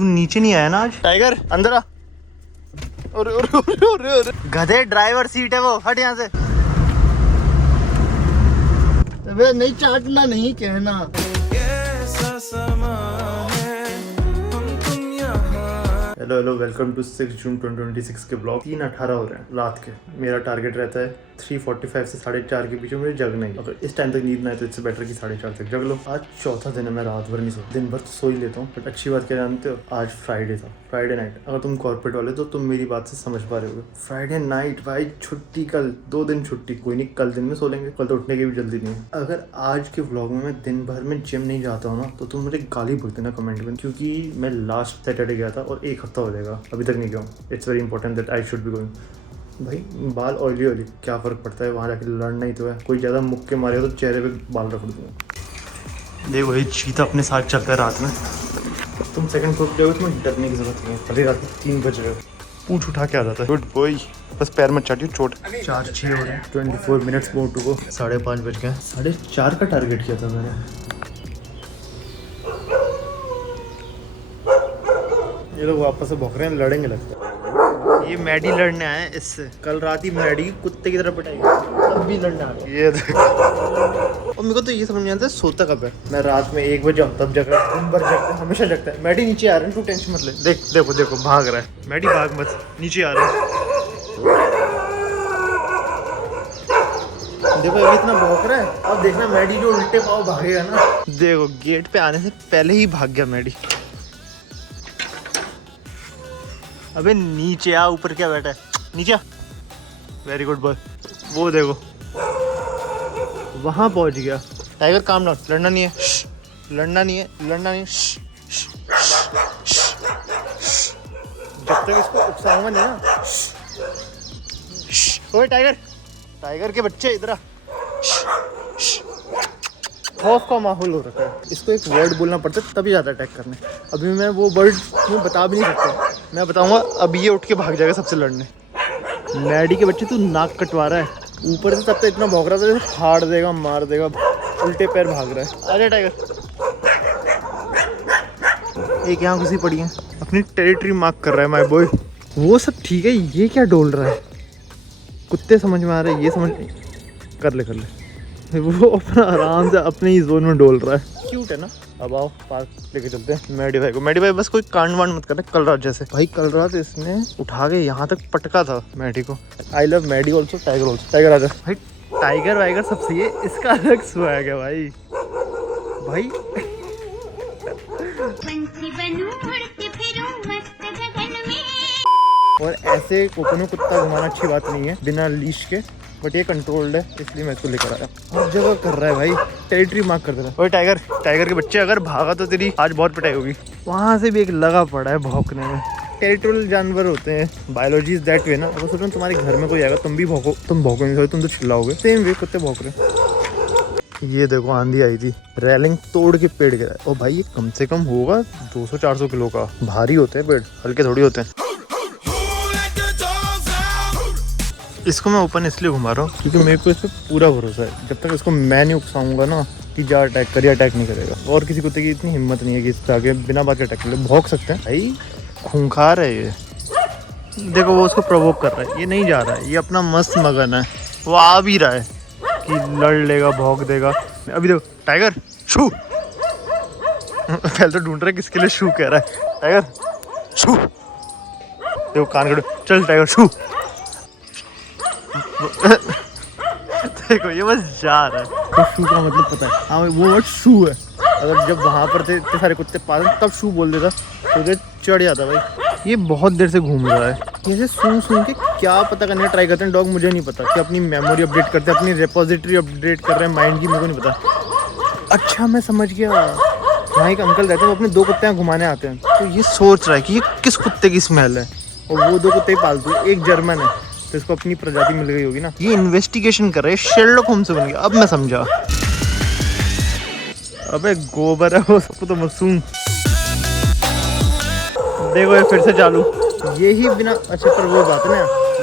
तू नीचे नहीं आया ना आज? टाइगर अंदर आ। गधे ड्राइवर सीट है वो, हट यहाँ से। अबे नहीं चाटना, नहीं कहना। हेलो वेलकम टू 6 जून 2026 के ब्लॉग। 3:18 हो रहे हैं रात के। मेरा टारगेट रहता है 3:45 से 4:30 के बीच में मुझे जगना ही। अगर इस टाइम तक नींद ना आए तो इससे बेटर कि 4:30 तक जग लो। आज चौथा दिन है, मैं रात भर नहीं सोता। दिन भर तो सो ही लेता हूँ, बट अच्छी बात क्या जानते हो, आज फ्राइडे था, फ्राइडे नाइट। अगर तुम कॉर्पोरेट वाले तो तुम मेरी बात से समझ पा रहे हो। फ्राइडे नाइट भाई, छुट्टी। कल 2 दिन छुट्टी, कोई नहीं, कल दिन में सो लेंगे। कल तो उठने की भी जल्दी नहीं है। अगर आज के व्लॉग में मैं दिन भर में जिम नहीं जाता हूँ ना, तो तुम मुझे गाली बोल देना कमेंट में, क्योंकि मैं लास्ट सैटरडे गया था और 1 हफ्ता हो जाएगा अभी तक नहीं गया हूँ। It's very important that I should be going. भाई बाल ऑयली क्या फ़र्क पड़ता है, वहाँ जाके लड़ना ही तो है। कोई ज़्यादा मुक्के मारे तो चेहरे पे बाल रख दूँगा। देखो भाई, चीता अपने साथ चलता है रात में। तुम सेकंड फ्लोर पे जाओगे, तुम्हें डरने की जरूरत नहीं है। अभी रात में 3 बज रहे हो, पूछ उठा के आ जाता है। गुड बॉय, बस पैर मत चाटियो, चोट। 4:06 हो रहे हैं, 24 मिनट्स मोर टू गो। 5:30 बज गए। 4:30 का टारगेट किया था मैंने। ये लोग वापस से भौंक रहे हैं, लड़ेंगे लगता है। ये मैडी लड़ने आए हैं इससे। कल रात ही मैडी कुत्ते की तरह पिटाई, अब भी लड़ने आ रहे। ये और मेरे को तो ये समझ नहीं आता सोता कब है। मैं रात में 1 बजे तब जग रहा है, दिन भर जगता है, हमेशा जगता है। मैडी नीचे आ रहे हैं, तू टेंशन मत ले। देखो भाग रहा है मैडी, भाग मत, नीचे आ रहा है। देखो अभी इतना भौंक रहा है, अब देखना मैडी जो उल्टे पाँव भागेगा ना। देखो गेट पे आने से पहले ही भाग गया मैडी। अबे नीचे आ, ऊपर क्या बैठा है, नीचे आ। Very good boy. वो देखो वहां पहुंच गया। टाइगर काम डाउन, लड़ना नहीं है, लड़ना नहीं है। जब तक इसको उकसाऊंगा नहीं ना। ओए टाइगर के बच्चे इधर आ। खौफ का माहौल हो रखा है। इसको एक वर्ड बोलना पड़ता है तभी जाता है अटैक करने। अभी मैं वो वर्ड तुम्हें बता भी नहीं सकता। मैं बताऊंगा अब ये उठ के भाग जाएगा सबसे लड़ने। मैडी के बच्चे, तू नाक कटवा रहा है ऊपर से, तब तक इतना भौंक रहा था, फाड़ देगा, मार देगा। उल्टे पैर भाग रहा है। अरे टाइगर, एक यहाँ घुसी पड़ी है, अपनी टेरिटरी मार्क कर रहा है माय बॉय। वो सब ठीक है, ये क्या डोल रहा है? कुत्ते समझ में आ रहे हैं, ये समझ कर ले। वो अपना आराम से अपने ही जोन में डोल रहा है। क्यूट है ना। अब आओ पार्क लेके चलते हैं मैडी भाई को। मैडी भाई बस कोई कांड वांड मत करना कल रात जैसे। भाई कल रात इसने उठा के यहाँ तक पटका था मैडी को। I love Maddy also, Tiger also. Tiger आजा भाई। टाइगर वाइगर सब सही है, इसका अलग स्वैग है भाई। और ऐसे कोकोनो कुत्ता घुमाना अच्छी बात नहीं है बिना लीश के, बट ये कंट्रोल्ड है, इसलिए मैं इसको लेकर आया। हर जगह कर रहा है भाई, टेरिटरी मार्क कर दे रहा है। ओए टाइगर के बच्चे, अगर भागा तो तेरी आज बहुत पिटाई होगी। वहाँ से भी एक लगा पड़ा है भौंकने में। टेरिटोरियल जानवर होते हैं, बायोलॉजी इज दैट वे ना। अगर सोचो तुम्हारे घर में कोई आएगा, तुम भी भौंको, तुम भौंकोगे, तुम तो चिल्लाओगे। सेम वे कुत्ते भौंक रहे। ये देखो आंधी आई थी, रेलिंग तोड़ के पेड़ गिरा। और भाई ये कम से कम होगा 200-400 किलो का। भारी होते हैं पेड़, हल्के थोड़ी होते हैं। इसको मैं ओपन इसलिए घुमा रहा हूँ क्योंकि मेरे को इस पर पूरा भरोसा है। जब तक इसको मैं नहीं उकसाऊंगा ना कि जा अटैक कर, अटैक नहीं करेगा। और किसी कुत्ते की इतनी हिम्मत नहीं है कि इस पे आगे बिना बात के अटैक कर ले। भौंक सकते हैं भाई, खूंखार है ये। देखो वो उसको प्रवोक कर रहा है, ये नहीं जा रहा है, ये अपना मस्त मगन है। वो आ भी रहा है कि लड़ लेगा, भौंक देगा। अभी देखो टाइगर शू पहले तो ढूंढ रहा है किसके लिए शू कह रहा है। टाइगर शू, देखो कान कटो, चल टाइगर शू। देखो ये बस जा रहा है। तो शू का मतलब पता है? हाँ वो वर्ड शू है। अगर जब वहाँ पर थे इतने सारे कुत्ते पाल तब शू बोल देता तो उधर चढ़ जाता भाई। ये बहुत देर से घूम रहा है, जैसे सुन के क्या पता करने ट्राई करते हैं डॉग, मुझे नहीं पता। कि अपनी मेमोरी अपडेट करते हैं, अपनी रिपोजिटरी अपडेट कर रहे हैं माइंड की, मेरे को नहीं पता। अच्छा मैं समझ गया, यहाँ एक अंकल रहते हैं, वो अपने 2 कुत्ते घुमाने आते हैं, तो ये सोच रहा है कि ये किस कुत्ते की स्मेल है। और वो 2 कुत्ते पालतू, एक जर्मन है, तो इसको अपनी प्रजाति मिल गई होगी ना। ये इन्वेस्टिगेशन कर रहे हैं, शेरलॉक होम्स बन गया। अब मैं समझा। अबे गोबर है वो, सबको तो मासूम। देखो ये फिर से चालू, ये ही बिना। अच्छा पर वो बात है ना,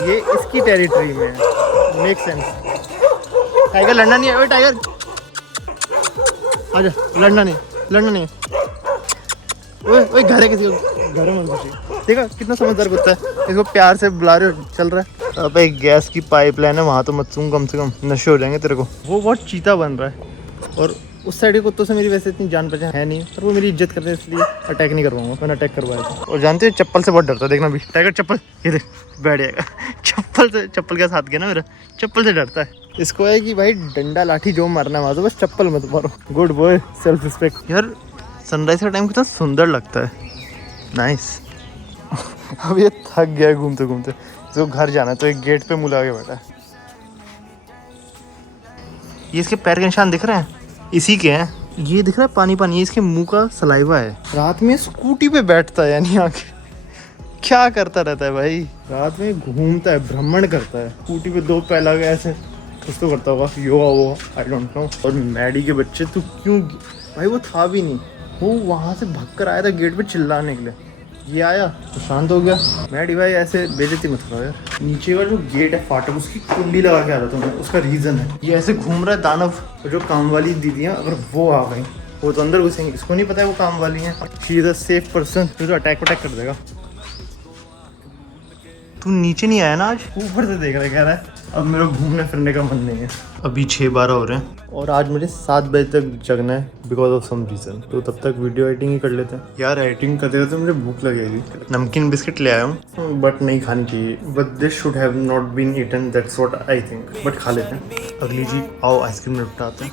ये इसकी टेरिटरी में है, मेक सेंस। टाइगर लड़ना नहीं है। ओए टाइगर आजा, लड़ना नहीं। ओए घर है किसी को। घर में घुसी। देखा कितना समझदार कुत्ता है, इसको प्यार से बुला रहे हो, चल रहा है। अब एक गैस की पाइपलाइन है, वहाँ तो मत सूंघ, कम से कम नशे हो जाएंगे तेरे को। वो बहुत चीता बन रहा है, और उस साइड के कुत्तों से मेरी वैसे इतनी जान पहचान है नहीं, पर वो मेरी इज्जत करते हैं इसलिए अटैक नहीं करवाऊंगा। मैंने अटैक करवाया था। और जानते हो चप्पल से बहुत डरता है, देखना भी टाइगर चप्पल, ये देख बैठ जाएगा चप्पल के साथ गया ना मेरा, चप्पल से डरता है। इसको है कि भाई डंडा लाठी जो मारना मारो, बस चप्पल मत मारो। Good boy, self respect. यार सनराइज का टाइम कितना सुंदर लगता है, नाइस। अब ये थक गया है घूमते घूमते, इसको घर जाना है तो एक गेट पे मुँह लगा के बैठा है। ये इसके पैर के निशान दिख रहे हैं, इसी के हैं। ये दिख रहा है पानी पानी, ये इसके मुंह का सलाइवा है। रात में स्कूटी पे बैठता है, यानी आके क्या करता रहता है भाई, रात में घूमता है, भ्रमण करता है स्कूटी पे, 2 पैर लगा ऐसे कुछ तो करता होगा, योगा वो आई डोंट नो। और मैडी के बच्चे तू क्यों, भाई वो था भी नहीं, वो वहाँ से भाग कर आया था गेट पे चिल्लाने के लिए, ये आया तो शांत हो गया। मैडी भाई ऐसे बेइज्जती मत करो यार। नीचे का जो गेट है फाटक, उसकी कुंडी लगा के आ रहा था मैं, उसका रीजन है ये ऐसे घूम रहा है दानव। तो जो काम वाली दीदियाँ अगर वो आ गई, वो तो अंदर घुसेंगी, इसको नहीं पता है वो काम वाली है। She is a safe person, तो अटैक कर देगा। तू नीचे नहीं आया ना आज, ऊपर से देख रहा है, कह रहा है अब मेरा घूमने फिरने का मन नहीं है। अभी 6:12 हो रहे हैं और आज मुझे 7 बजे तक जगना है बिकॉज ऑफ सम रीजन। तो तब तक वीडियो एडिटिंग ही कर लेते हैं यार। एडिटिंग करते करते मुझे भूख लगेगी। नमकीन बिस्किट ले आया हूँ बट नहीं खानी चाहिए, but this should have not been eaten, that's what I think, but खा लेते हैं। अगली चीज आओ आइसक्रीम निपटाते हैं।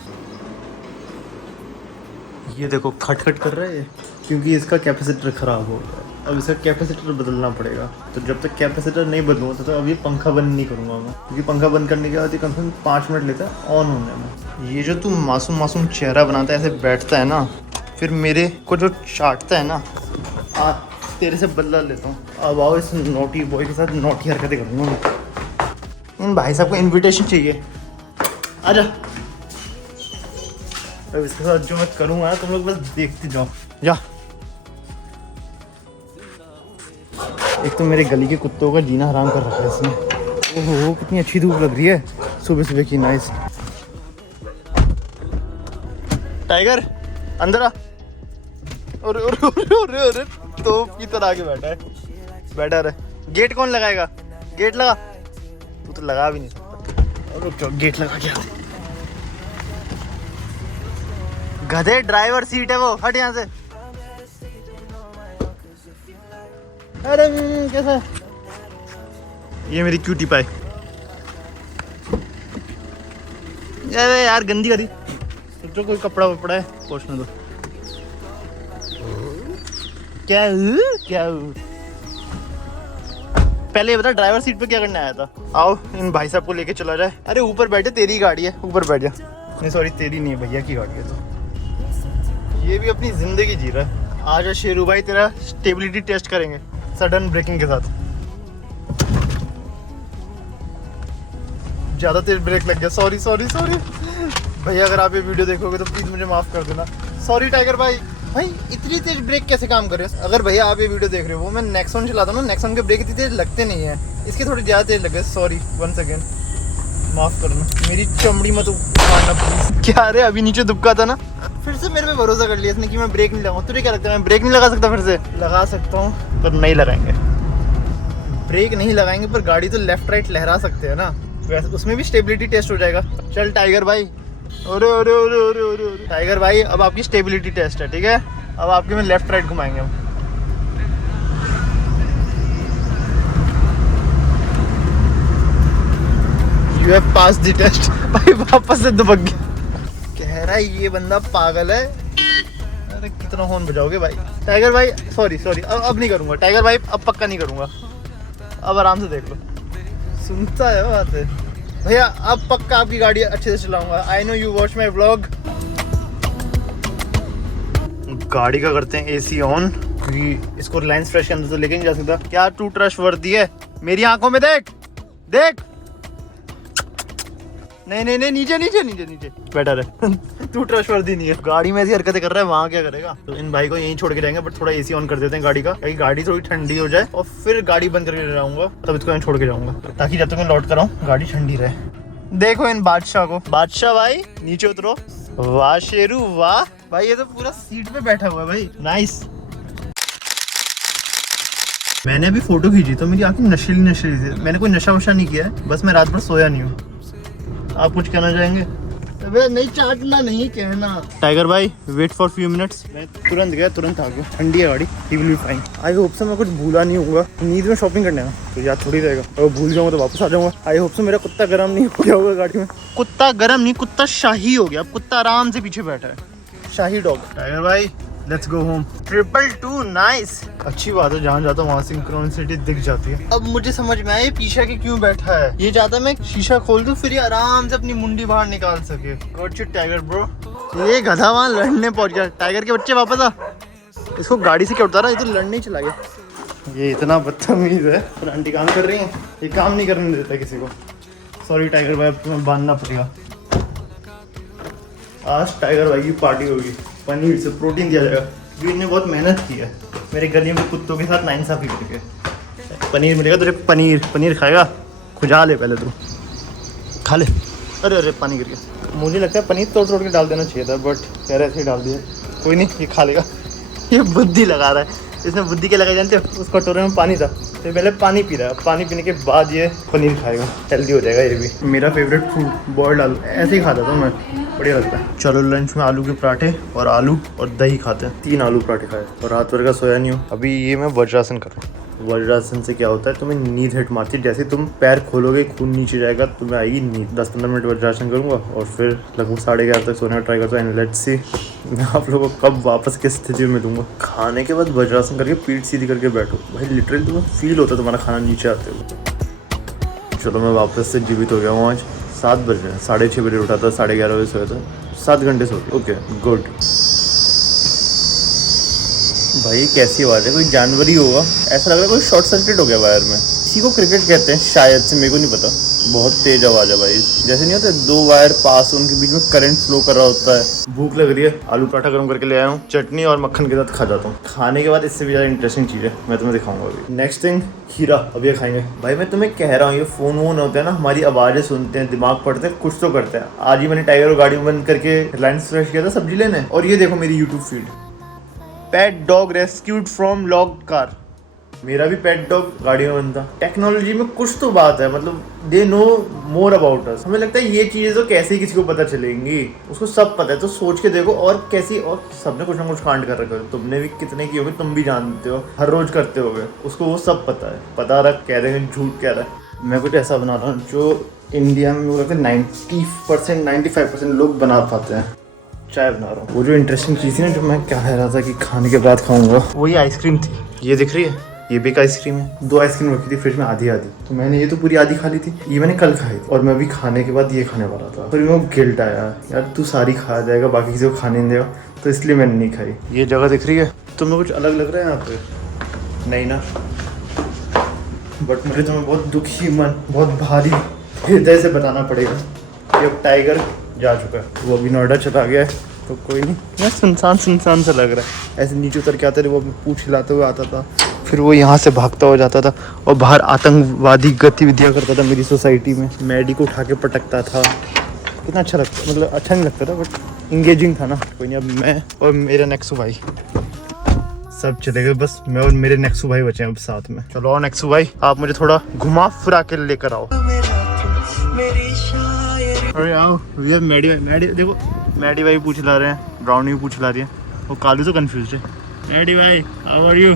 ये देखो खटखट कर रहा है ये, क्योंकि इसका कैपेसिटर खराब हो गया, अब इसका कैपेसिटर बदलना पड़ेगा। तो जब तक कैपेसिटर नहीं बदलूंगा तो अब ये पंखा बंद नहीं करूंगा मैं, क्योंकि पंखा बंद करने के बाद ये कम से कम 5 मिनट लेता है ऑन होने में। ये जो तू मासूम मासूम चेहरा बनाता है, ऐसे बैठता है ना, फिर मेरे को जो चाटता है ना, तेरे से बदला लेता हूँ। अब आओ इस नोटी बॉय के साथ नोटी हरकतें करूँगा मैं। इन भाई साहब को इन्विटेशन चाहिए, आजा। अब इसके साथ जो मैं करूँगा तुम लोग बस देखते जाओ, जा। एक तो मेरे गली के कुत्तों का जीना हराम कर रखा है इसने। ओहो कितनी अच्छी धूप लग रही है सुबह सुबह की, नाइस। टाइगर अंदर आ। और तो की तरह आके बैठा है, बैठा रहे। गेट कौन लगाएगा, गेट लगा, तू तो लगा भी नहीं सकता। रुक गेट लगा के आते। गधे ड्राइवर सीट है वो, हट यहाँ से। अरे कैसा है? ये मेरी क्यूटी पाई। अरे यार गंदी करी, सोचो कोई कपड़ा वपड़ा है पोंछने दो। क्या पहले ये बता ड्राइवर सीट पे क्या करने आया था? आओ इन भाई साहब को लेके चला जाए। अरे ऊपर बैठे, तेरी गाड़ी है, ऊपर बैठ जा। नहीं सॉरी तेरी नहीं है, भैया की गाड़ी है। तो ये भी अपनी जिंदगी जी रहा है। आज शेरू भाई तेरा स्टेबिलिटी टेस्ट करेंगे सडन ब्रेकिंग के साथ। ज्यादा तेज ब्रेक लग गया, सॉरी भैया। अगर आप ये वीडियो देखोगे तो प्लीज मुझे माफ कर देना। सॉरी टाइगर भाई इतनी तेज ब्रेक कैसे काम कर रहे हो? अगर भैया आप ये वीडियो देख रहे हो, वो मैं नेक्सॉन चलाता हूँ ना, नेक्सॉन के ब्रेक इतनी तेज लगते नहीं है, इसके थोड़ी ज्यादा तेज लगे। सॉरी वंस अगेन, माफ करना, मेरी चमड़ी मत उखाड़ना प्लीज। क्या अरे अभी नीचे दुबका था ना, फिर से मेरे पे भरोसा कर लिया इसने कि मैं ब्रेक नहीं लगाऊंगा। तुझे क्या लगता है मैं ब्रेक नहीं लगा सकता? फिर से लगा सकता हूँ पर नहीं लगाएंगे, ब्रेक नहीं लगाएंगे, पर गाड़ी तो लेफ्ट राइट लहरा सकते हैं ना, वैसे उसमें भी स्टेबिलिटी टेस्ट हो जाएगा। चल टाइगर भाई, अरे टाइगर भाई अब आपकी स्टेबिलिटी टेस्ट है, ठीक है? अब आपके में लेफ्ट राइट घुमाएंगे हम। You have pass the test. भाई वापस से दुबक गया, कह रहा है ये बंदा पागल है। अरे कितना हॉर्न बजाओगे भाई? टाइगर भाई सॉरी अब नहीं करूंगा टाइगर भाई, अब पक्का नहीं करूंगा, अब आराम से देख लो। सुनता है बात है भैया, अब पक्का आपकी गाड़ी अच्छे से चलाऊंगा। I know you watch my vlog. गाड़ी का करते हैं एसी ऑन, क्योंकि इसको लाइन्स फ्रेश के अंदर तो लेके नहीं जा सकता। क्या टू ट्रस्टवर्दी है? मेरी आंखों में देख नहीं नीचे बेटर है। तू ट्रस्टवर्दी नहीं है, गाड़ी में ऐसी हरकतें कर रहा है, वहाँ क्या करेगा? तो इन भाई को यहीं छोड़ के जाएंगे, बट थोड़ा एसी ऑन कर देते हैं गाड़ी का, ताकि गाड़ी थोड़ी ठंडी हो जाए, और फिर गाड़ी बंद करके जाऊंगा, तब इसको यहीं छोड़ के जाऊंगा, ताकि जब तक मैं लौट कर आऊँ गाड़ी ठंडी रहे। देखो इन बादशाह को, बादशाह भाई नीचे उतरो। वाह शेरू वाह भाई, ये तो पूरा सीट पे बैठा हुआ है भाई, नाइस। मैंने अभी फोटो खींची तो मेरी आंखें नशीली नशीली थी। मैंने कोई नशा वशा नहीं किया है, बस मैं रात भर सोया नहीं हूँ। आप कुछ कहना चाहेंगे? अबे नहीं चाटना, नहीं कहना। टाइगर भाई वेट फॉर फ्यू मिनट्स। मैं तुरंत गया, तुरंत आ गया। ठंडी है गाड़ी, he will be fine. I hope से मैं कुछ भूला नहीं होगा। नींद में शॉपिंग करने का तो याद थोड़ी रहेगा, और भूल जाऊंगा तो वापस आ जाऊंगा। आई होप से मेरा कुत्ता गर्म नहीं हो गया होगा गाड़ी में। कुत्ता गर्म नहीं, कुत्ता शाही हो गया। अब कुत्ता आराम से पीछे बैठा है, शाही डॉग। टाइगर भाई लेट्स गो होम। 222 नाइस। अच्छी बात है, जहाँ जाता हूँ वहाँ सिंक्रोनिसिटी दिख जाती है। अब मुझे समझ में आया ये पीछे के क्यों बैठा है। ये चाहता है मैं शीशा खोल दूं, फिर ये आराम से अपनी मुंडी बाहर निकाल सके। Got you tiger bro. ये गधा वहाँ लड़ने पहुंच गया। टाइगर के बच्चे वापस आ। इसको गाड़ी से क्या उतारा, ये तो लड़ने ही चला गया। ये इतना बदतमीज है। पर आंटी काम कर रही है, ये काम नहीं करने देता किसी को। सॉरी टाइगर भाई, अब तुम्हें बांधना पड़ेगा। आज टाइगर भाई की पार्टी होगी, पनीर से प्रोटीन दिया जाएगा क्योंकि इन्हें बहुत मेहनत की है मेरे गली में कुत्तों के साथ नाइंसाफी करके। पनीर मिलेगा तुझे, पनीर। पनीर खाएगा? खुजा ले पहले तू, खा ले। अरे अरे पानी गिर गया। मुझे लगता है पनीर तोड़ तोड़ के डाल देना चाहिए था, बट यार ऐसे ही डाल दिया। कोई नहीं, ये खा लेगा। ये बुद्धि लगा रहा है। इसने बुद्धि क्या लगाई जानते हो? उस कटोरे में पानी था तो पहले पानी पी रहा है, पानी पीने के बाद ये पनीर खाएगा। हेल्दी हो जाएगा ये भी। मेरा फेवरेट फूड बॉइल्ड आलू, ऐसे ही खाता था मैं, बढ़िया लगता है। चलो लंच में आलू के पराठे और आलू और दही खाते हैं। 3 आलू पराठे खाए और रात भर का सोया नहीं हूँ। अभी ये मैं वज्रासन कर रहा हूँ। वज्रासन से क्या होता है, तुम्हें नींद हिट मारती है। जैसे तुम पैर खोलोगे खून नीचे जाएगा, तुम्हें आएगी नींद। 10-15 मिनट वज्रासन करूंगा और फिर लगभग 11:30 तक सोने का ट्राई करता हूँ। लेट्स सी मैं आप लोगों को कब वापस किस स्थिति में मिलूंगा। खाने के बाद वज्रासन करके पीठ सीधी करके बैठो भाई, लिटरली तुम्हें फील होता है तुम्हारा खाना नीचे आते हुए। चलो मैं वापस से जीवित हो गया हूँ। आज 7 बज रहे हैं, 6:30 बजे उठा था, 11:30 बजे सोया था, 7 घंटे सो गए। Okay good. भाई कैसी आवाज़ है, कोई जानवर ही होगा। ऐसा लग रहा है कोई शॉर्ट सर्किट हो गया वायर में। इसी को क्रिकेट कहते हैं शायद से, मेरे को नहीं पता। बहुत तेज आवाज़ है भाई, जैसे नहीं होता 2 वायर पास, उनके बीच में करंट फ्लो कर रहा होता है। भूख लग रही है, आलू पराठा गर्म करके ले आया हूँ। चटनी और मक्खन के साथ खा जाता हूँ। खाने के बाद इससे भी ज़्यादा इंटरेस्टिंग चीज़ है, मैं तुम्हें दिखाऊंगा अभी। नेक्स्ट थिंग खीरा, अब ये खाएंगे। भाई मैं तुम्हें कह रहा हूँ, ये फ़ोन वोन होते हैं ना, हमारी आवाज़ें सुनते हैं, दिमाग पढ़ते हैं, कुछ तो करते हैं। आज ही मैंने टाइगर को गाड़ी में बंद करके रिलायंस फ्रेश किया था सब्जी लेने, और ये देखो मेरी YouTube feed. Pet dog rescued from locked car. मेरा भी पेट डॉग गाड़ी में बंद था। टेक्नोलॉजी में कुछ तो बात है, मतलब they know more about us. हमें लगता है ये चीज़ें तो कैसे किसी को पता चलेंगी, उसको सब पता है। तो सोच के देखो, और कैसी, और सबने कुछ ना कुछ कांड कर रखा है। तुमने भी कितने किए होगे, तुम भी जानते हो, हर रोज करते होगे। उसको वो सब पता है, पता रहा कह रहे हैं झूठ कह रहा है। मैं कुछ ऐसा बना रहा हूँ जो इंडिया में मुझे लगता है 90% 95% लोग बना पाते हैं। चाय बना रहा हूँ। वो जो इंटरेस्टिंग चीज़ थी ना, जो मैं क्या कह रहा था कि खाने के बाद खाऊंगा, वही आइसक्रीम थी। ये दिख रही है, ये भी एक आइसक्रीम है। 2 आइसक्रीम रखी थी फ्रिज में, आधी आधी। तो मैंने ये तो पूरी आधी खा ली थी, ये मैंने कल खाई थी, और मैं अभी खाने के बाद ये खाने वाला था। फिर मेरे को गिल्ट आया, यार तू सारी खा जाएगा, बाकी किसी को खाने नहीं देगा, तो इसलिए मैंने नहीं खाई। ये जगह दिख रही है, तुम्हें कुछ अलग लग रहा है यहाँ पे? नहीं ना, बट मुझे तुम्हें बहुत दुखी मन, बहुत भारी हृदय से बताना पड़ेगा कि अब टाइगर जा चुका है। वो अभी नोएडा चला गया है, तो कोई नहीं। मैं सुनसान सुनसान सा लग रहा है। ऐसे नीचे उतर के आते थे, वो पूछ हिलाते हुए आता था, फिर वो यहाँ से भागता हो जाता था और बाहर आतंकवादी गतिविधियाँ करता था मेरी सोसाइटी में। मैडी को उठा के पटकता था। कितना अच्छा लगता, मतलब अच्छा नहीं लगता था, बट इंगेजिंग था ना। कोई नहीं, अब मैं और मेरा नेक्सू भाई सब चले गए, बस मैं और मेरे नेक्सू भाई बचे हैं अब साथ में। चलो और नेक्सू भाई, आप मुझे थोड़ा घुमा फिरा के लेकर आओ। अरे आओ भैया। मैडी देखो, मैडी भाई पूछ ला रहे हैं, ब्राउनी भी पूछ ला रही है, वो कालू तो कंफ्यूज है। मैडी भाई हाउ आर यू?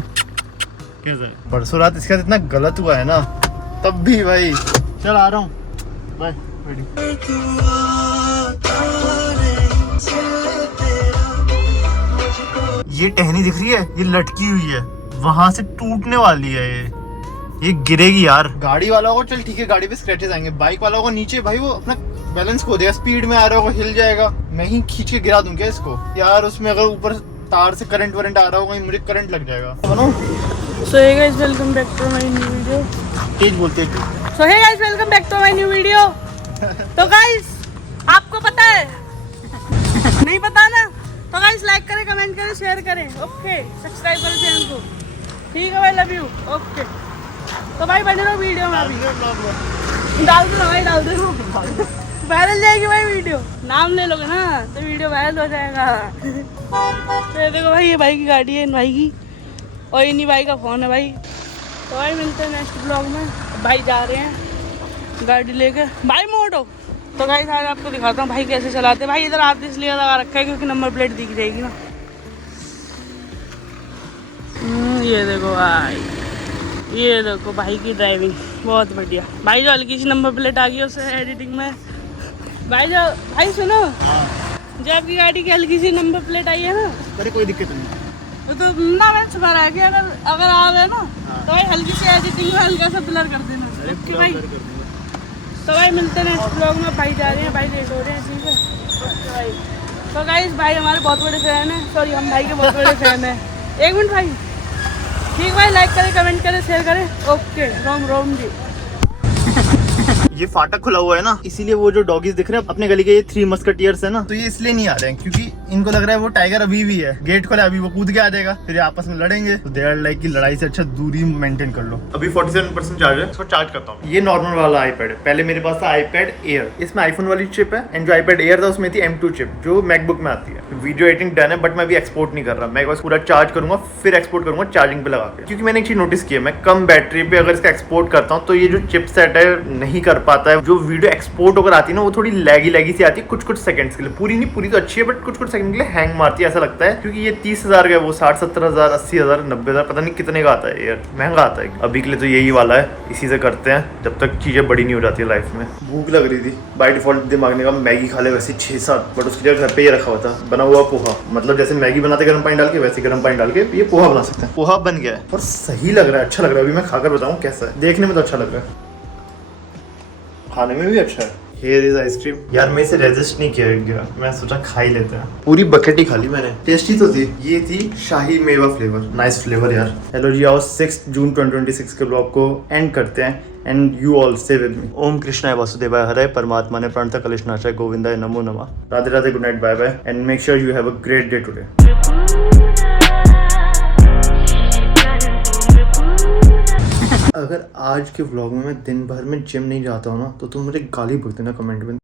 कैसा है? परसों रात इसके साथ इतना गलत हुआ है ना, तब भी भाई। चल आ रहा हूँ, बाय मैडी। ये टहनी दिख रही है, ये लटकी हुई है, वहां से टूटने वाली है ये गिरेगी यार। गाड़ी वालों को चल ठीक है, गाड़ी पे स्क्रैचेस आएंगे, बाइक वालों को नीचे भाई वो अपना बैलेंस खो देगा, स्पीड में आ रहा होगा, हिल जाएगा। मैं ही खींच के गिरा दूं क्या इसको यार? उसमें अगर ऊपर तार से करंट वरंट आ रहा होगा, मुझे करंट लग जाएगा। So hey guys, welcome back to my new video. तेज बोलते हैं। So hey guys, welcome back to my new video. तो guys, आपको पता है? नहीं पता ना? तो guys लाइक करें, कमेंट करें, शेयर करें, ओके, सब्सक्राइब करें चैनल को, ठीक है भाई, लव यू, ओके। तो भाई बने रहो वीडियो में, अभी डाल दो भाई, डाल दो, वायरल जाएगी भाई वीडियो। नाम ले लोगे ना तो वीडियो वायरल हो जाएगा। तो ये देखो भाई, ये भाई की गाड़ी है, इन भाई की, और इन्हीं भाई का फोन है भाई। तो भाई मिलते हैं नेक्स्ट ब्लॉग में। भाई जा रहे हैं गाड़ी लेके, भाई मोटो। तो गाइस आज आपको दिखाता हूँ भाई कैसे चलाते हैं। भाई इधर हाथ इसलिए लगा रखा है क्योंकि नंबर प्लेट दिख जाएगी ना। ये देखो भाई, ये देखो भाई की ड्राइविंग बहुत बढ़िया। भाई जो हल्की सी नंबर प्लेट आ गई उसे एडिटिंग में भाई सुनो, जो आपकी गाड़ी की हल्की सी नंबर प्लेट आई है ना, अरे कोई दिक्कत नहीं, तो ना मैंने छुपा रहा है कि अगर आ गए ना तो भाई हल्की सी एडिटिंग में हल्का सा ब्लर कर देना। ओके भाई, तो भाई मिलते हैं नेक्स्ट ब्लॉग में। भाई जा रहे हैं, भाई लेट हो रहे हैं इसी से। ओके भाई, तो गाइस भाई हमारे बहुत बड़े फैन हैं, सॉरी हम भाई के बहुत बड़े फैन हैं। एक मिनट भाई, ठीक भाई, लाइक करें, कमेंट करें, शेयर करें। ओके, रोम रोम जी। ये फाटक खुला हुआ है ना, इसीलिए वो जो डॉगीज दिख रहे हैं अपने गली के, ये 3 मस्कटियर्स है ना, तो ये इसलिए नहीं आ रहे हैं क्योंकि इनको लग रहा है वो टाइगर अभी भी है। गेट खोला, अभी वो कूद के आ जाएगा, फिर ये आपस में लड़ेंगे। तो दे आर लाइक की लड़ाई से अच्छा दूरी मेंटेन कर लो। अभी 47% चार्ज है, इसको चार्ज करता हूँ। ये नॉर्मल वाला आईपैड है, पहले मेरे पास था आईपैड एयर, इसमें आईफोन वाली चिप है, एंड जो आईपैड एयर था उसमें थी M2 चिप जो मैकबुक में आती है। वीडियो एडिटिंग डन है, बट मैं अभी एक्सपोर्ट नहीं कर रहा। मैं बस पूरा चार्ज करूंगा फिर एक्सपोर्ट करूंगा चार्जिंग पे लगा के, क्योंकि मैंने एक चीज नोटिस की है, मैं कम बैटरी पे अगर इसका एक्सपोर्ट करता हूँ तो ये जो चिप सेट है नहीं कर पाता है। जो वीडियो एक्सपोर्ट होकर आती है ना वो थोड़ी लैगी सी आती है, कुछ सेकंड्स के लिए। पूरी नहीं, पूरी तो अच्छी है बट कुछ सेकंड के लिए हैंग मारती है, ऐसा लगता है। क्योंकि ये 30,000 का है, वो 60-70,000 80,000 90,000 पता नहीं कितने का आता है यार, महंगा आता है। अभी के लिए तो यही वाला है, इसी से करते हैं जब तक चीजें बड़ी नहीं हो जाती है लाइफ में। भूख लग रही थी, बाय डिफॉल्ट दिमाग ने कहा मैगी खा ले, वैसे 6-7, बट उसके लिए घर पे ये रखा हुआ था बना हुआ पोहा। मतलब जैसे मैगी बनाते गर्म पानी डाल के, वैसे गर्म पानी डाल के ये पोहा बना सकते हैं। पोहा बन गया है और सही लग रहा है, अच्छा लग रहा है। अभी मैं खाकर बताऊँ कैसा है। देखने में तो अच्छा लग रहा है, खाने में भी अच्छा है। Here is ice cream. यार मैं इसे रेजिस्ट नहीं किया गया, मैं सोचा खा ही लेते हैं। पूरी बकेट ही खा ली मैंने, टेस्टी तो थी। ये थी शाही मेवा फ्लेवर, नाइस फ्लेवर यार। हेलो जी, आओ 6 जून 2026 के ब्लॉग को एंड करते हैं। And you all stay with me. ओम कृष्णाय वासुदेवाय हरे, परमात्मा ने प्रणत कलिशनाशाय गोविंदाय नमो नमः। Radhe Radhe, good night, bye bye, and make sure you have a great day today. अगर आज के व्लॉग में मैं दिन भर में जिम नहीं जाता हूँ ना तो तुम मुझे गाली बोल देना कमेंट में।